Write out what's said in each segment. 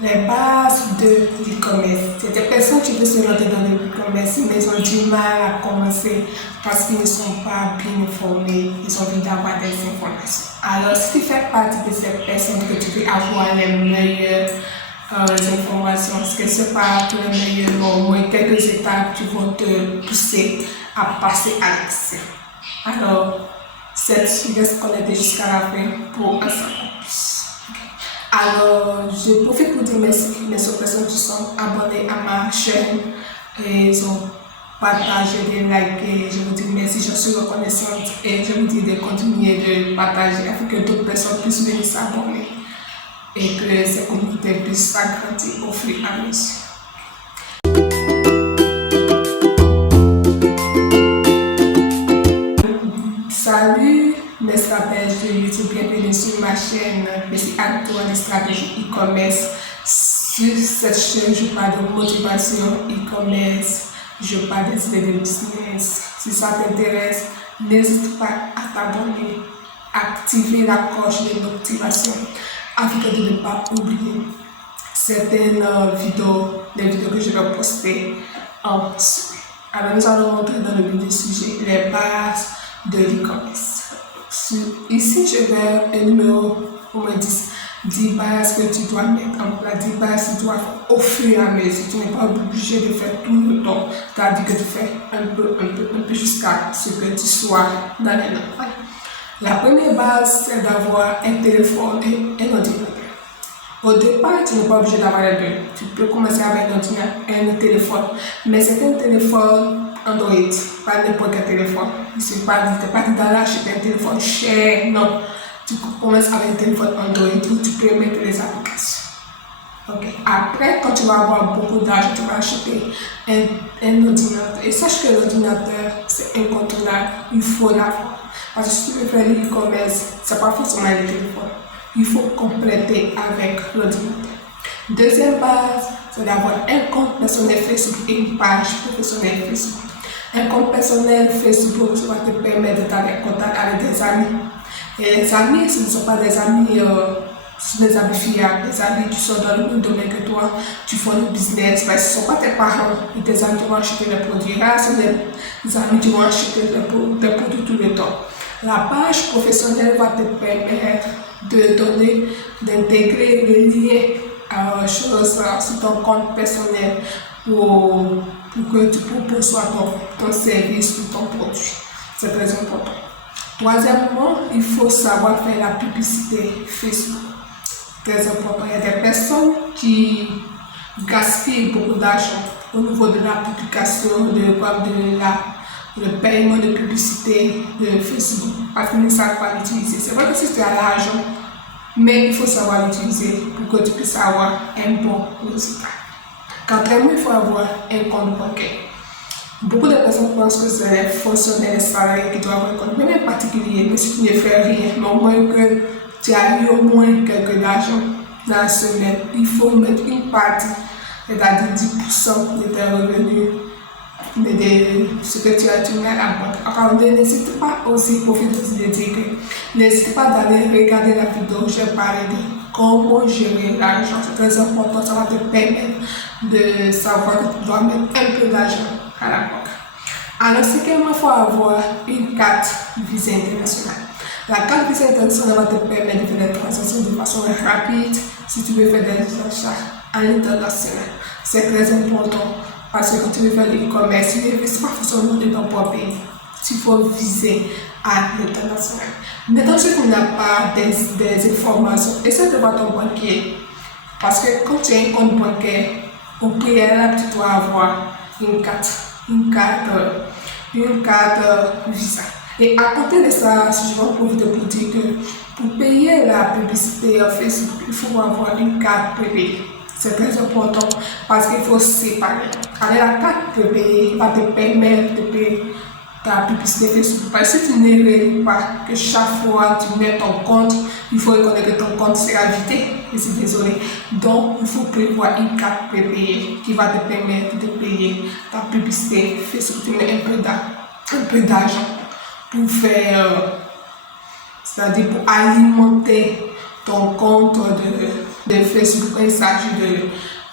Les bases de l'e-commerce. C'est des personnes qui veulent se lancer dans l'e-commerce, mais ils ont du mal à commencer parce qu'ils ne sont pas bien informés. Ils ont envie d'avoir des informations. Alors, si tu fais partie de ces personnes que tu veux avoir les meilleures informations, parce que ce n'est pas les meilleurs, mais au moins quelques étapes qui vont te pousser à passer à l'action. Alors, je laisse connaître jusqu'à la fin pour en savoir plus. Alors, je profite pour dire merci aux personnes qui sont abonnées à ma chaîne et ils ont partagé, des likes. Je vous dis merci, je suis reconnaissante et je vous dis de continuer de partager afin que d'autres personnes puissent venir s'abonner et que cette communauté puisse s'agrandir au fur et à mesure. Salut mes stratèges de YouTube, bienvenue sur ma chaîne Bessie Antoine de stratégie e-commerce. Sur cette chaîne, je parle de motivation e-commerce, je parle des idées de business. Si ça t'intéresse, n'hésite pas à t'abonner, activer la cloche de notification afin de ne pas oublier certaines vidéos, les vidéos que je vais poster ensuite. Alors nous allons rentrer dans le vif du sujet, les bases de l'e-commerce. Ici, je vais un numéro au moins 10 bases que tu dois mettre en place, 10 bases que tu dois faire au fur et à mesure. Tu n'es pas obligé de faire tout le temps, c'est-à-dire que tu fais un peu jusqu'à ce que tu sois dans les normes. La première base, c'est d'avoir un téléphone et un ordinateur. Au départ, tu n'es pas obligé d'avoir les deux. Tu peux commencer avec un ordinateur et un téléphone, mais c'est un téléphone Android, pas n'importe quel téléphone. Je ne suis pas dit d'aller acheter un téléphone cher, non. Tu commences avec un téléphone Android où tu peux mettre les applications. Okay. Après, quand tu vas avoir beaucoup d'argent, tu vas acheter un ordinateur. Et sache que l'ordinateur, c'est incontournable, il faut l'avoir. Parce que si tu veux faire l'e-commerce, ce n'est pas forcément le téléphone. Il faut compléter avec l'ordinateur. Deuxième base, c'est d'avoir un compte personnel Facebook et une page professionnelle Facebook. Un compte personnel Facebook, ça va te permettre d'être en contact avec des amis. Et les amis, ce ne sont pas des amis, des amis fiables, des amis qui sont dans le même domaine que toi, tu fais le business, mais ce ne sont pas tes parents et tes amis qui vont acheter les produits. Là, c'est des amis qui vont acheter des produits tout le temps. La page professionnelle va te permettre d'intégrer le lien sur ton compte personnel pour que tu proposes ton service ou ton produit. C'est très important. Troisièmement, il faut savoir faire la publicité Facebook. Très important. Il y a des personnes qui gaspillent beaucoup d'argent au niveau de la publication, le paiement de publicité de Facebook parce qu'ils ne savent pas l'utiliser. C'est vrai que si tu as l'argent, mais il faut savoir l'utiliser pour que tu puisses avoir un bon résultat. Quatrièmement, il faut avoir un compte bancaire. Beaucoup de personnes pensent que c'est les fonctionnaires, les salariés qui doivent avoir un compte, même en particulier, mais si tu ne fais rien, mais au moins que tu as eu au moins quelques d'argent dans la semaine, il faut mettre une partie, c'est-à-dire 10% de tes revenus, de ce que tu as tourné à la banque. Alors, n'hésite pas aussi, profite de dire que n'hésite pas d'aller regarder la vidéo où j'ai parlé de comment gérer l'argent. C'est très important, ça va te permettre de savoir que tu dois mettre un peu d'argent à la banque. Alors, cinquièmement, il faut avoir une carte Visa internationale. La carte Visa internationale va te permettre de faire des transactions de façon rapide si tu veux faire des achats à l'international. C'est très important. Parce que quand tu veux faire le e-commerce, tu ne vises pas forcément de ton propre pays. Il faut viser à l'international. Maintenant, si tu n'as pas des informations, essaie de voir ton banquier. Parce que quand tu as un compte bancaire, au préalable, tu dois avoir une carte Visa. Et à côté de ça, si je vais en profiter pour dire que pour payer la publicité en Facebook, il faut avoir une carte prépayée. C'est très important parce qu'il faut séparer. Avec la carte prépayée va te permettre de payer ta publicité Facebook. Parce que si tu ne réalises pas que chaque fois que tu mets ton compte, il faut reconnaître que ton compte sera vidé. Je suis désolé. Donc, il faut prévoir une carte prépayée qui va te permettre de payer ta publicité Facebook. Tu mets un peu d'argent pour faire, c'est-à-dire pour alimenter ton compte de Facebook quand il s'agit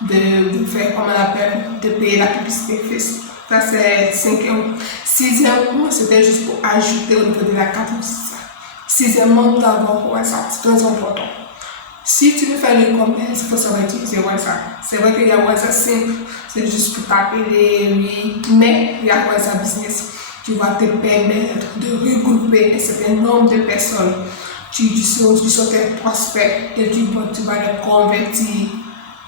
de faire, comment on appelle, de payer la publicité Facebook. Ça, c'est 5e. 6e, c'était juste pour ajouter au niveau de la carte. 6e, d'abord WhatsApp, c'est très important. Si tu veux faire le commerce, il faut savoir utiliser WhatsApp. C'est vrai qu'il y a WhatsApp simple, c'est juste pour t'appeler, oui, mais il y a WhatsApp Business qui va te permettre de regrouper un certain nombre de personnes. Tu sont tes prospects et tu vas les convertir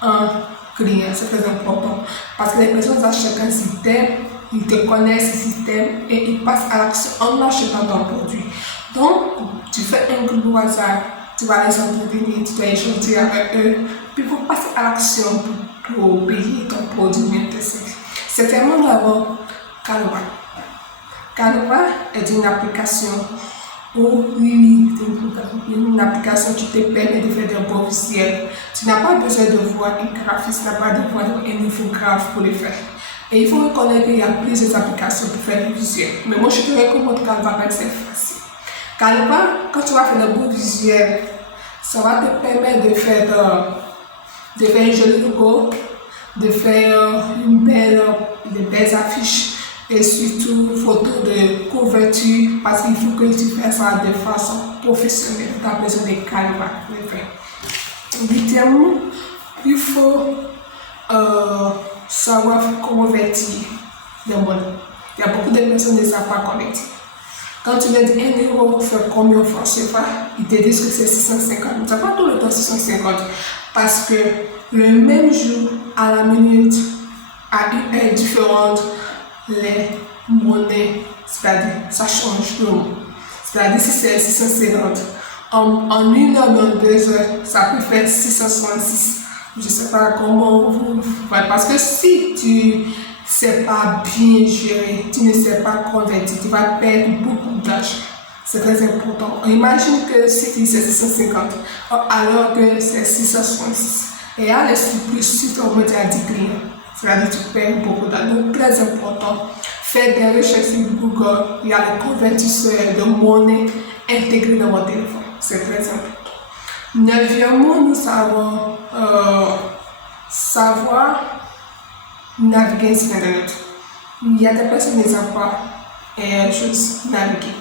en clients. C'est très important parce que les personnes achètent un système, ils te connaissent ce système et ils passent à l'action en achetant ton produit. Donc, tu fais un groupe WhatsApp, tu vas les entretenir, tu dois échanger avec eux, puis vous passez à l'action pour payer ton produit bien testé. C'est vraiment d'abord Canva. Canva est une application où, oui, une application qui te permet de faire des beaux visuels. Tu n'as pas besoin de voir un graphiste, tu n'as pas besoin de voir un infographe pour le faire. Et il faut reconnaître qu'il y a plusieurs applications pour faire des visuels. Mais moi, je te recommande Canva parce que c'est facile. Canva, quand tu vas faire des beaux visuels, ça va te permettre de faire un joli logo, de faire de belles affiches et surtout photos de couverture parce qu'il faut que tu fasses ça de façon professionnelle. Tu as besoin de Canva pour le faire. 8e, il faut savoir convertir les monnaies. Il y a beaucoup de personnes qui ne savent pas convertir. Quand tu leur dis 1 euro fait combien en francs CFA, ils te disent que c'est 650. Tu n'as pas tout le temps 650 parce que le même jour, à la minute, à une heure différente, les monnaies, c'est-à-dire ça change le mot. C'est-à-dire si c'est 650, en 1 heure, dans 2 heures, ça peut faire 666. Je ne sais pas comment vous voyez. Parce que si tu ne sais pas bien gérer, tu ne sais pas convertir, tu vas perdre beaucoup d'argent. C'est très important. Imagine que si tu dis 650, alors que c'est 666. Et à l'esprit si tu augmentes à 10 clients, c'est-à-dire que tu perds beaucoup d'argent. Donc, très important. Faites des recherches sur Google. Il y a les convertisseurs de monnaie intégrés dans votre téléphone. C'est très important. 9e, nous savons savoir naviguer sur Internet. Il y a des personnes qui ne savent pas juste naviguer.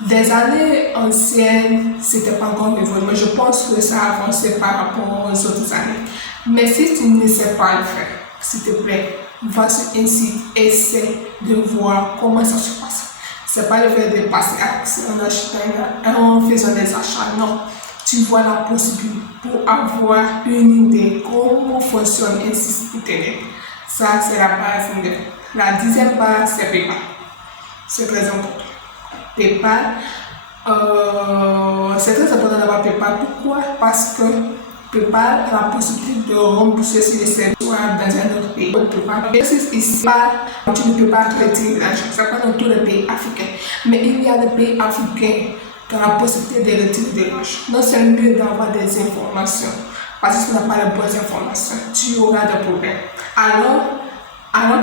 Des années anciennes, c'était pas encore évolué, mais je pense que ça a avancé par rapport aux autres années. Mais si tu ne sais pas le faire, s'il te plaît, va sur un site, essaie de voir comment ça se passe. C'est pas le fait de passer à l'action en achetant, en faisant des achats, non. Tu vois la possibilité pour avoir une idée comment fonctionne un site internet. Ça, c'est la base. La 10e base, c'est PayPal. C'est très important. PayPal, c'est très important d'avoir PayPal. Pourquoi? Parce que PayPal a la possibilité de rembourser si les services dans un autre pays. Donc, PayPal, ici, tu ne peux pas retirer l'argent. Ce n'est pas dans tous les pays africains. Mais il y a des pays africains qui ont la possibilité de retirer de l'argent. Donc, c'est mieux d'avoir des informations. Parce que si tu n'as pas les bonnes informations, tu auras des problèmes. Alors qu'en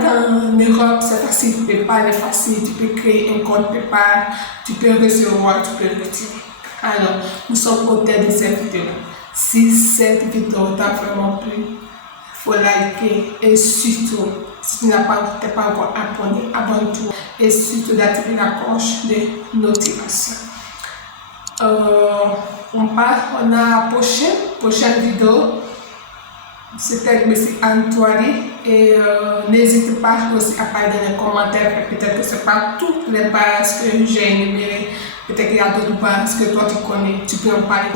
Europe, c'est facile, PayPal est facile, tu peux créer un compte PayPal, tu peux recevoir, tu peux retirer. Alors, nous sommes au terme de cette vidéo. Si cette vidéo t'a vraiment plu, il faut liker et surtout, si tu n'es pas encore abonné, abonne-toi et surtout d'activer la cloche de notification. On a la prochaine vidéo. C'était M. Antoine et n'hésitez pas aussi à parler dans les commentaires. Peut-être que ce n'est pas toutes les bases que j'ai énumérées. Peut-être qu'il y a d'autres bases que toi tu connais. Tu peux en parler.